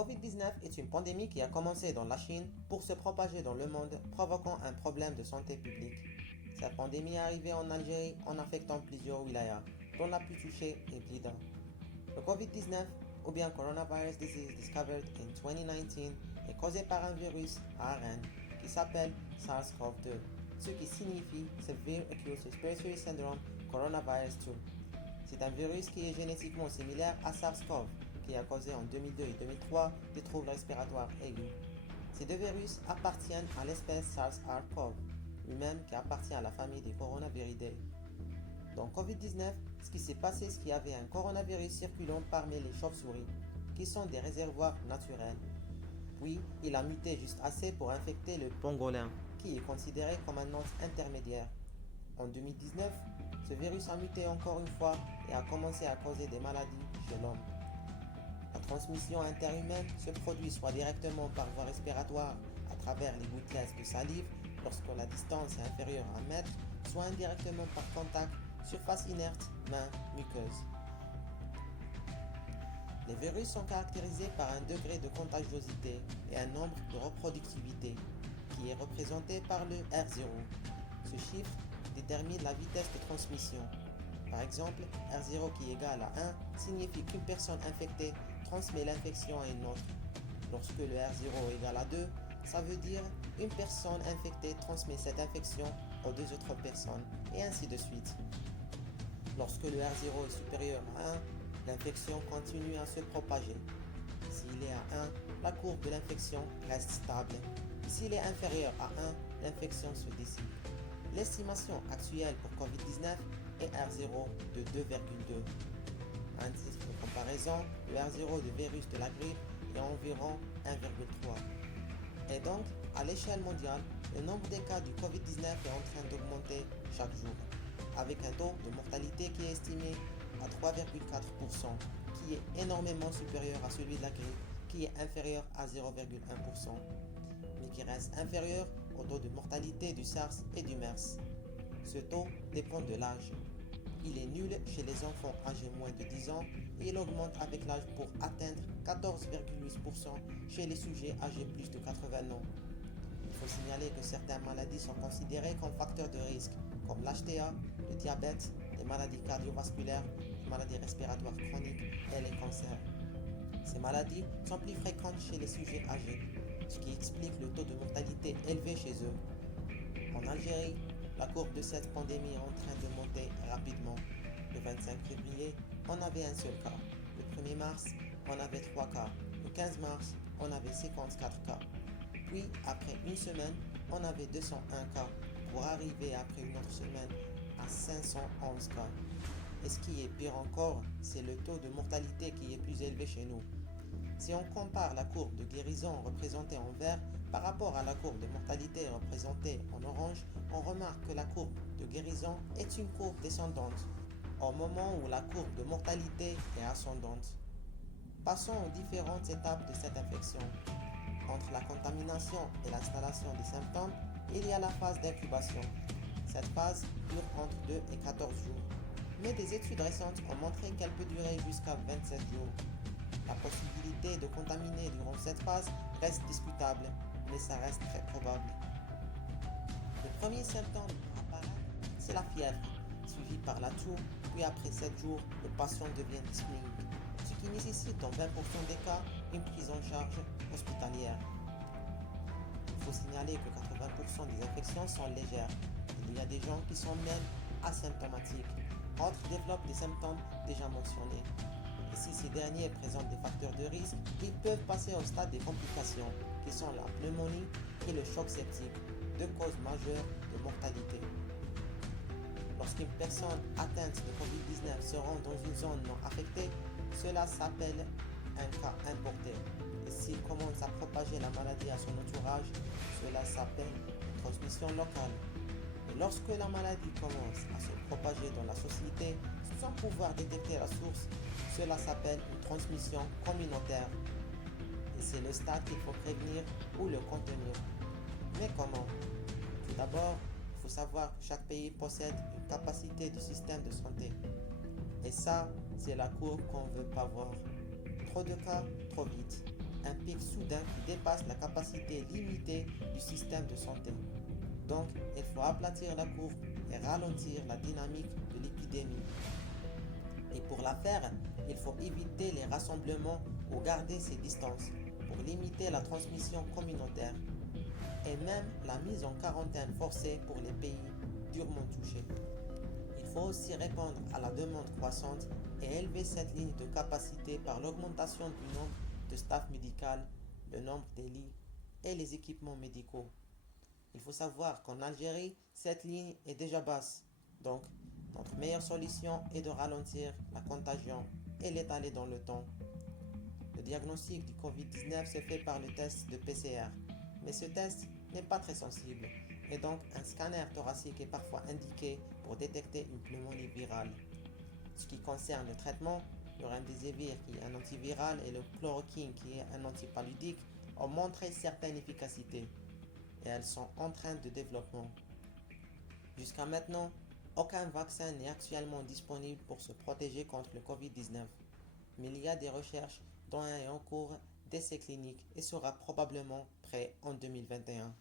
Covid-19 est une pandémie qui a commencé dans la Chine pour se propager dans le monde, provoquant un problème de santé publique. Cette pandémie est arrivée en Algérie en affectant plusieurs wilayas, dont la plus touchée est Blida. Le Covid-19, ou bien Coronavirus Disease Discovered in 2019, est causé par un virus ARN qui s'appelle SARS-CoV-2, ce qui signifie Severe Acute Respiratory Syndrome Coronavirus 2. C'est un virus qui est génétiquement similaire à SARS-CoV, qui a causé en 2002 et 2003 des troubles respiratoires aigus. Ces deux virus appartiennent à l'espèce SARS-CoV, lui-même qui appartient à la famille des coronaviridae. Dans Covid-19, ce qui s'est passé, c'est qu'il y avait un coronavirus circulant parmi les chauves-souris, qui sont des réservoirs naturels. Puis, il a muté juste assez pour infecter le pangolin, qui est considéré comme un hôte intermédiaire. En 2019, ce virus a muté encore une fois et a commencé à causer des maladies chez l'homme. La transmission interhumaine se produit soit directement par voie respiratoire à travers les gouttelettes de salive lorsque la distance est inférieure à 1 mètre, soit indirectement par contact, surface inerte, main, muqueuse. Les virus sont caractérisés par un degré de contagiosité et un nombre de reproductivité qui est représenté par le R0. Ce chiffre détermine la vitesse de transmission. Par exemple, R0 qui est égal à 1 signifie qu'une personne infectée transmet l'infection à une autre. Lorsque le R0 est égal à 2, ça veut dire une personne infectée transmet cette infection aux deux autres personnes, et ainsi de suite. Lorsque le R0 est supérieur à 1, l'infection continue à se propager. S'il est à 1, la courbe de l'infection reste stable. S'il est inférieur à 1, l'infection se dissipe. L'estimation actuelle pour Covid-19 est R0 de 2,2. À un titre de comparaison, le R0 du virus de la grippe est environ 1,3. Et donc, à l'échelle mondiale, le nombre des cas du Covid-19 est en train d'augmenter chaque jour, avec un taux de mortalité qui est estimé à 3,4%, qui est énormément supérieur à celui de la grippe, qui est inférieur à 0,1%, mais qui reste inférieur au taux de mortalité du SARS et du MERS. Ce taux dépend de l'âge. Il est nul chez les enfants âgés moins de 10 ans et il augmente avec l'âge pour atteindre 14,8% chez les sujets âgés plus de 80 ans. Il faut signaler que certaines maladies sont considérées comme facteurs de risque, comme l'HTA, le diabète, les maladies cardiovasculaires, les maladies respiratoires chroniques et les cancers. Ces maladies sont plus fréquentes chez les sujets âgés, ce qui explique le taux de mortalité élevé chez eux. En Algérie, la courbe de cette pandémie est en train de monter rapidement. Le 25 février, on avait un seul cas. Le 1er mars, on avait 3 cas. Le 15 mars, on avait 54 cas. Puis, après une semaine, on avait 201 cas, pour arriver après une autre semaine à 511 cas. Et ce qui est pire encore, c'est le taux de mortalité qui est plus élevé chez nous. Si on compare la courbe de guérison représentée en vert par rapport à la courbe de mortalité représentée en orange, on remarque que la courbe de guérison est une courbe descendante, au moment où la courbe de mortalité est ascendante. Passons aux différentes étapes de cette infection. Entre la contamination et l'installation des symptômes, il y a la phase d'incubation. Cette phase dure entre 2 et 14 jours. Mais des études récentes ont montré qu'elle peut durer jusqu'à 27 jours. La possibilité de contaminer durant cette phase reste discutable, mais ça reste très probable. Le premier symptôme à apparaître, c'est la fièvre, suivi par la toux, puis après 7 jours, le patient devient dyspnéique, ce qui nécessite dans 20% des cas une prise en charge hospitalière. Il faut signaler que 80% des infections sont légères. Il y a des gens qui sont même asymptomatiques. D'autres développent des symptômes déjà mentionnés. Et si ces derniers présentent des facteurs de risque, ils peuvent passer au stade des complications, qui sont la pneumonie et le choc septique, deux causes majeures de mortalité. Lorsqu'une personne atteinte de Covid-19 se rend dans une zone non affectée, cela s'appelle un cas importé. Et s'il commence à propager la maladie à son entourage, cela s'appelle une transmission locale. Et lorsque la maladie commence à se propager dans la société sans pouvoir détecter la source, cela s'appelle une transmission communautaire. Et c'est le stade qu'il faut prévenir ou le contenir. Mais comment? Tout d'abord, il faut savoir que chaque pays possède une capacité de système de santé. Et ça, c'est la courbe qu'on ne veut pas voir. Trop de cas, trop vite. un pic soudain qui dépasse la capacité limitée du système de santé. Donc, il faut aplatir la courbe et ralentir la dynamique de l'épidémie. Et pour la faire, il faut éviter les rassemblements ou garder ses distances pour limiter la transmission communautaire et même la mise en quarantaine forcée pour les pays durement touchés. Il faut aussi répondre à la demande croissante et élever cette ligne de capacité par l'augmentation du nombre de staff médical, le nombre des lits et les équipements médicaux. Il faut savoir qu'en Algérie, cette ligne est déjà basse. Donc, notre meilleure solution est de ralentir la contagion et l'étaler dans le temps. Le diagnostic du Covid-19 se fait par le test de PCR, mais ce test n'est pas très sensible et donc un scanner thoracique est parfois indiqué pour détecter une pneumonie virale. Ce qui concerne le traitement, le remdesivir qui est un antiviral et le chloroquine qui est un antipaludique ont montré certaine efficacité et elles sont en train de développement. Jusqu'à maintenant, aucun vaccin n'est actuellement disponible pour se protéger contre le Covid-19, mais il y a des recherches dont un est en cours d'essais cliniques et sera probablement prêt en 2021.